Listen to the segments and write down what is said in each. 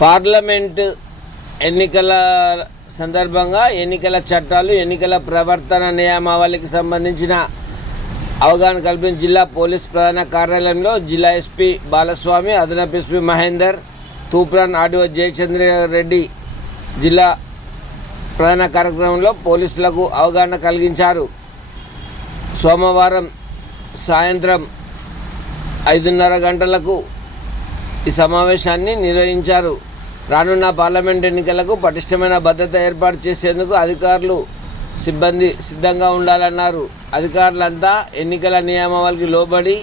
Parliament ఎన్నికల సందర్భంగా ఎన్నికల చట్టాలు, ఎన్నికల ప్రవర్తన నియమావళికి సంబంధించిన అవగాహన కల్పించిన జిల్లా పోలీస్ ప్రధాన కార్యాలయంలో జిల్లా ఎస్పీ బాలస్వామి, అదనపు ఎస్పీ మహేందర్, తూప్రాన్ ఆర్డీఓ జయచంద్రారెడ్డి జిల్లా ప్రధాన కార్యక్రమంలో పోలీసులకు అవగాహన కలిగించారు. సోమవారం సాయంత్రం 5:30 గంటలకు ఈ సమావేశాన్ని నిర్వహించారు. రానున్న పార్లమెంట్ ఎన్నికలకు పటిష్టమైన భద్రత ఏర్పాటు చేసేందుకు అధికారులు, సిబ్బంది సిద్ధంగా ఉండాలన్నారు. అధికారులంతా ఎన్నికల నియమావళికి లోబడి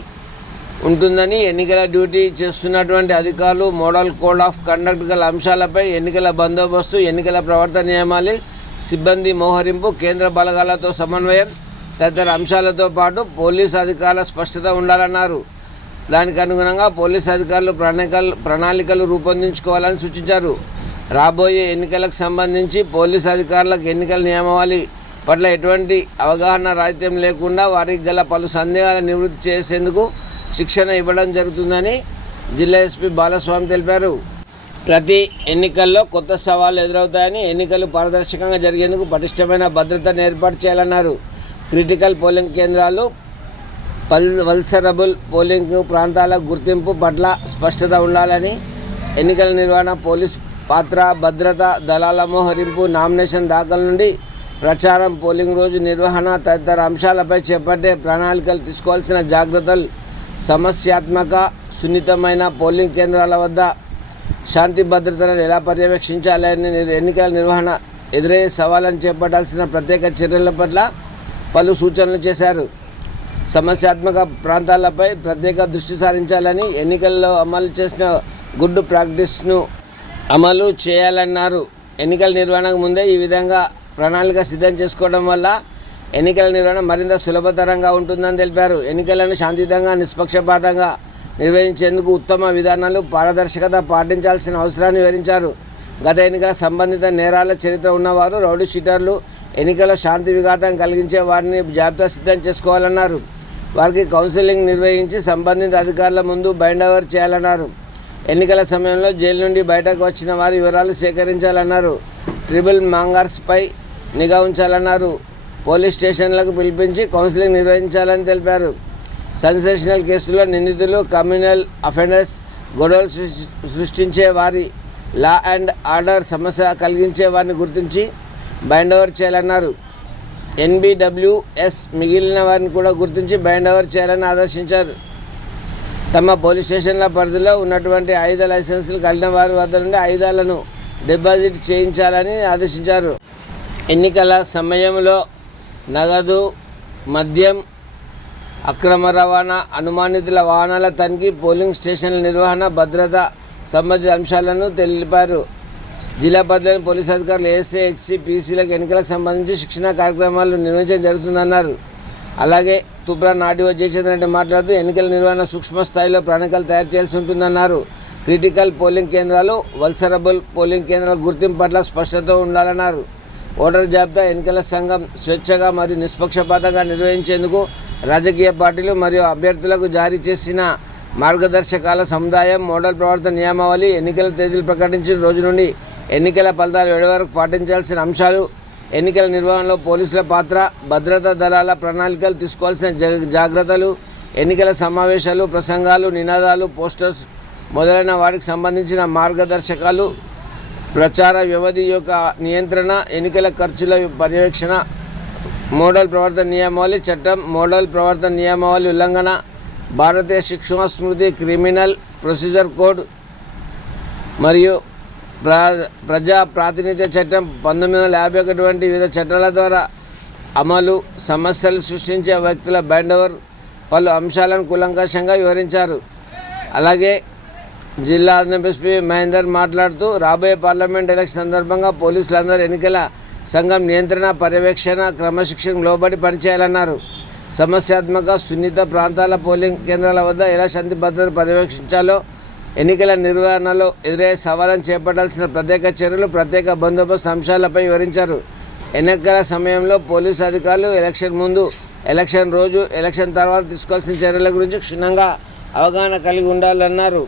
ఉంటుందని, ఎన్నికల డ్యూటీ చేస్తున్నటువంటి అధికారులు మోడల్ కోడ్ ఆఫ్ కండక్ట్ గల అంశాలపై ఎన్నికల బందోబస్తు, ఎన్నికల ప్రవర్తన నియమాలు, సిబ్బంది మోహరింపు, కేంద్ర బలగాలతో సమన్వయం తదితర అంశాలతో పాటు పోలీసు అధికారుల స్పష్టత ఉండాలన్నారు. దానికి అనుగుణంగా పోలీసు అధికారులు ప్రణాళికలు రూపొందించుకోవాలని సూచించారు. రాబోయే ఎన్నికలకు సంబంధించి పోలీసు అధికారులకు ఎన్నికల నియమావళి పట్ల ఎటువంటి అవగాహన రాహిత్యం లేకుండా వారికి గల పలు సందేహాలను నివృత్తి చేసేందుకు శిక్షణ ఇవ్వడం జరుగుతుందని జిల్లా ఎస్పీ బాలస్వామి తెలిపారు. ప్రతి ఎన్నికల్లో కొత్త సవాళ్లు ఎదురవుతాయని, ఎన్నికలు పారదర్శకంగా జరిగేందుకు పటిష్టమైన భద్రతను ఏర్పాటు చేయాలన్నారు. క్రిటికల్ పోలింగ్ కేంద్రాలు, వల్సరబుల్ పోలింగ్ ప్రాంతాల గుర్తింపు పట్ల స్పష్టత ఉండాలని, ఎన్నికల నిర్వహణ, పోలీస్ పాత్ర, భద్రతా దళాల మోహరింపు, నామినేషన్ దాఖలు నుండి ప్రచారం, పోలింగ్ రోజు నిర్వహణ తదితర అంశాలపై చేపట్టే ప్రణాళికలు, తీసుకోవాల్సిన జాగ్రత్తలు, సమస్యాత్మక సున్నితమైన పోలింగ్ కేంద్రాల వద్ద శాంతి భద్రతలను ఎలా పర్యవేక్షించాలని, ఎన్నికల నిర్వహణ ఎదురయ్యే సవాళ్ళను చేపట్టాల్సిన ప్రత్యేక చర్యల పట్ల పలు సూచనలు చేశారు. సమస్యాత్మక ప్రాంతాలపై ప్రత్యేక దృష్టి సారించాలని, ఎన్నికల్లో అమలు చేసిన గుడ్ ప్రాక్టీస్ను అమలు చేయాలన్నారు. ఎన్నికల నిర్వహణకు ముందే ఈ విధంగా ప్రణాళిక సిద్ధం చేసుకోవడం వల్ల ఎన్నికల నిర్వహణ మరింత సులభతరంగా ఉంటుందని తెలిపారు. ఎన్నికలను శాంతియుతంగా, నిష్పక్షపాతంగా నిర్వహించేందుకు ఉత్తమ విధానాలు, పారదర్శకత పాటించాల్సిన అవసరాన్ని వివరించారు. గత ఎన్నికల సంబంధిత నేరాల చరిత్ర ఉన్నవారు, రౌడీ షీటర్లు, ఎన్నికల శాంతి విఘాతం కలిగించే వారిని జాబితా సిద్ధం చేసుకోవాలన్నారు. వారికి కౌన్సిలింగ్ నిర్వహించి సంబంధిత అధికారుల ముందు బైండ్ ఓవర్ చేయాలన్నారు. ఎన్నికల సమయంలో జైలు నుండి బయటకు వచ్చిన వారి వివరాలు సేకరించాలన్నారు. ట్రిబుల్ మాంగర్స్పై నిఘా ఉంచాలన్నారు. పోలీస్ స్టేషన్లకు పిలిపించి కౌన్సిలింగ్ నిర్వహించాలని తెలిపారు. సెన్సేషనల్ కేసుల్లో నిందితులు, కమ్యూనల్ అఫెండర్స్, గొడవలు సృష్టించే వారి, లా అండ్ ఆర్డర్ సమస్య కలిగించే వారిని గుర్తించి బైండ్ ఓవర్ చేయాలన్నారు. NBWS మిగిలిన వారిని కూడా గుర్తించి బైండ్ ఓవర్ చేయాలని ఆదేశించారు. తమ పోలీస్ స్టేషన్ల పరిధిలో ఉన్నటువంటి ఆయుధ లైసెన్సులు కలిగిన వారి వద్ద నుండి ఆయుధాలను డిపాజిట్ చేయించాలని ఆదేశించారు. ఎన్నికల సమయంలో నగదు, మద్యం, అక్రమ రవాణా, అనుమానితుల వాహనాల తనిఖీ, పోలింగ్ స్టేషన్ల నిర్వహణ, భద్రత సంబంధిత అంశాలను తెలిపారు. జిల్లా పరిధిలోని పోలీసు అధికారులు, ASA, HC, PCలకు ఎన్నికలకు సంబంధించి శిక్షణ కార్యక్రమాలు నిర్వహించడం జరుగుతుందన్నారు. అలాగే తూప్రాన్ ఆర్డీఓ జయచంద్రారెడ్డి మాట్లాడుతూ ఎన్నికల నిర్వహణ సూక్ష్మ స్థాయిలో ప్రణాళికలు తయారు చేయాల్సి ఉంటుందన్నారు. క్రిటికల్ పోలింగ్ కేంద్రాలు, వల్సరబుల్ పోలింగ్ కేంద్రాల గుర్తింపు పట్ల స్పష్టత ఉండాలన్నారు. ఓటర్ జాబితా ఎన్నికల సంఘం స్వేచ్ఛగా మరియు నిష్పక్షపాతంగా నిర్వహించేందుకు రాజకీయ పార్టీలు మరియు అభ్యర్థులకు జారీ చేసిన మార్గదర్శకాల సముదాయం, మోడల్ ప్రవర్తన నియమావళి, ఎన్నికల తేదీలు ప్రకటించిన రోజు నుండి ఎన్నికల ఫలితాలు వెలువడే వరకు పాటించాల్సిన అంశాలు, ఎన్నికల నిర్వహణలో పోలీసుల పాత్ర, భద్రతా దళాల ప్రణాళికలు, తీసుకోవాల్సిన జాగ్రత్తలు, ఎన్నికల సమావేశాలు, ప్రసంగాలు, నినాదాలు, పోస్టర్స్ మొదలైన వాటికి సంబంధించిన మార్గదర్శకాలు, ప్రచార వ్యవధి యొక్క నియంత్రణ, ఎన్నికల ఖర్చుల పర్యవేక్షణ, మోడల్ ప్రవర్తన నియమావళి చట్టం, మోడల్ ప్రవర్తన నియమావళి ఉల్లంఘన, భారతీయ శిక్షణ స్మృతి, క్రిమినల్ ప్రొసీజర్ కోడ్ మరియు ప్రజా ప్రాతినిధ్య చట్టం 1951 వంటి వివిధ చట్టాల ద్వారా అమలు, సమస్యలు సృష్టించే వ్యక్తుల బైండ్ ఓవర్ పలు అంశాలను కూలంకషంగా వివరించారు. అలాగే జిల్లా అదనపు ఎస్పీ మహేందర్ మాట్లాడుతూ రాబోయే పార్లమెంట్ ఎలక్షన్ సందర్భంగా పోలీసులందరూ ఎన్నికల సంఘం నియంత్రణ, పర్యవేక్షణ, క్రమశిక్షణకు లోబడి పనిచేయాలన్నారు. సమస్యాత్మక సున్నిత ప్రాంతాల పోలింగ్ కేంద్రాల వద్ద ఎలా శాంతి భద్రత పర్యవేక్షించాలో, ఎన్నికల నిర్వహణలో ఎదురయ్యే సవాళ్ళను చేపట్టాల్సిన ప్రత్యేక చర్యలు, ప్రత్యేక బందోబస్తు అంశాలపై వివరించారు. ఎన్నికల సమయంలో పోలీసు అధికారులు ఎలక్షన్ ముందు, ఎలక్షన్ రోజు, ఎలక్షన్ తర్వాత తీసుకోవాల్సిన చర్యల గురించి క్షుణ్ణంగా అవగాహన కలిగి ఉండాలన్నారు.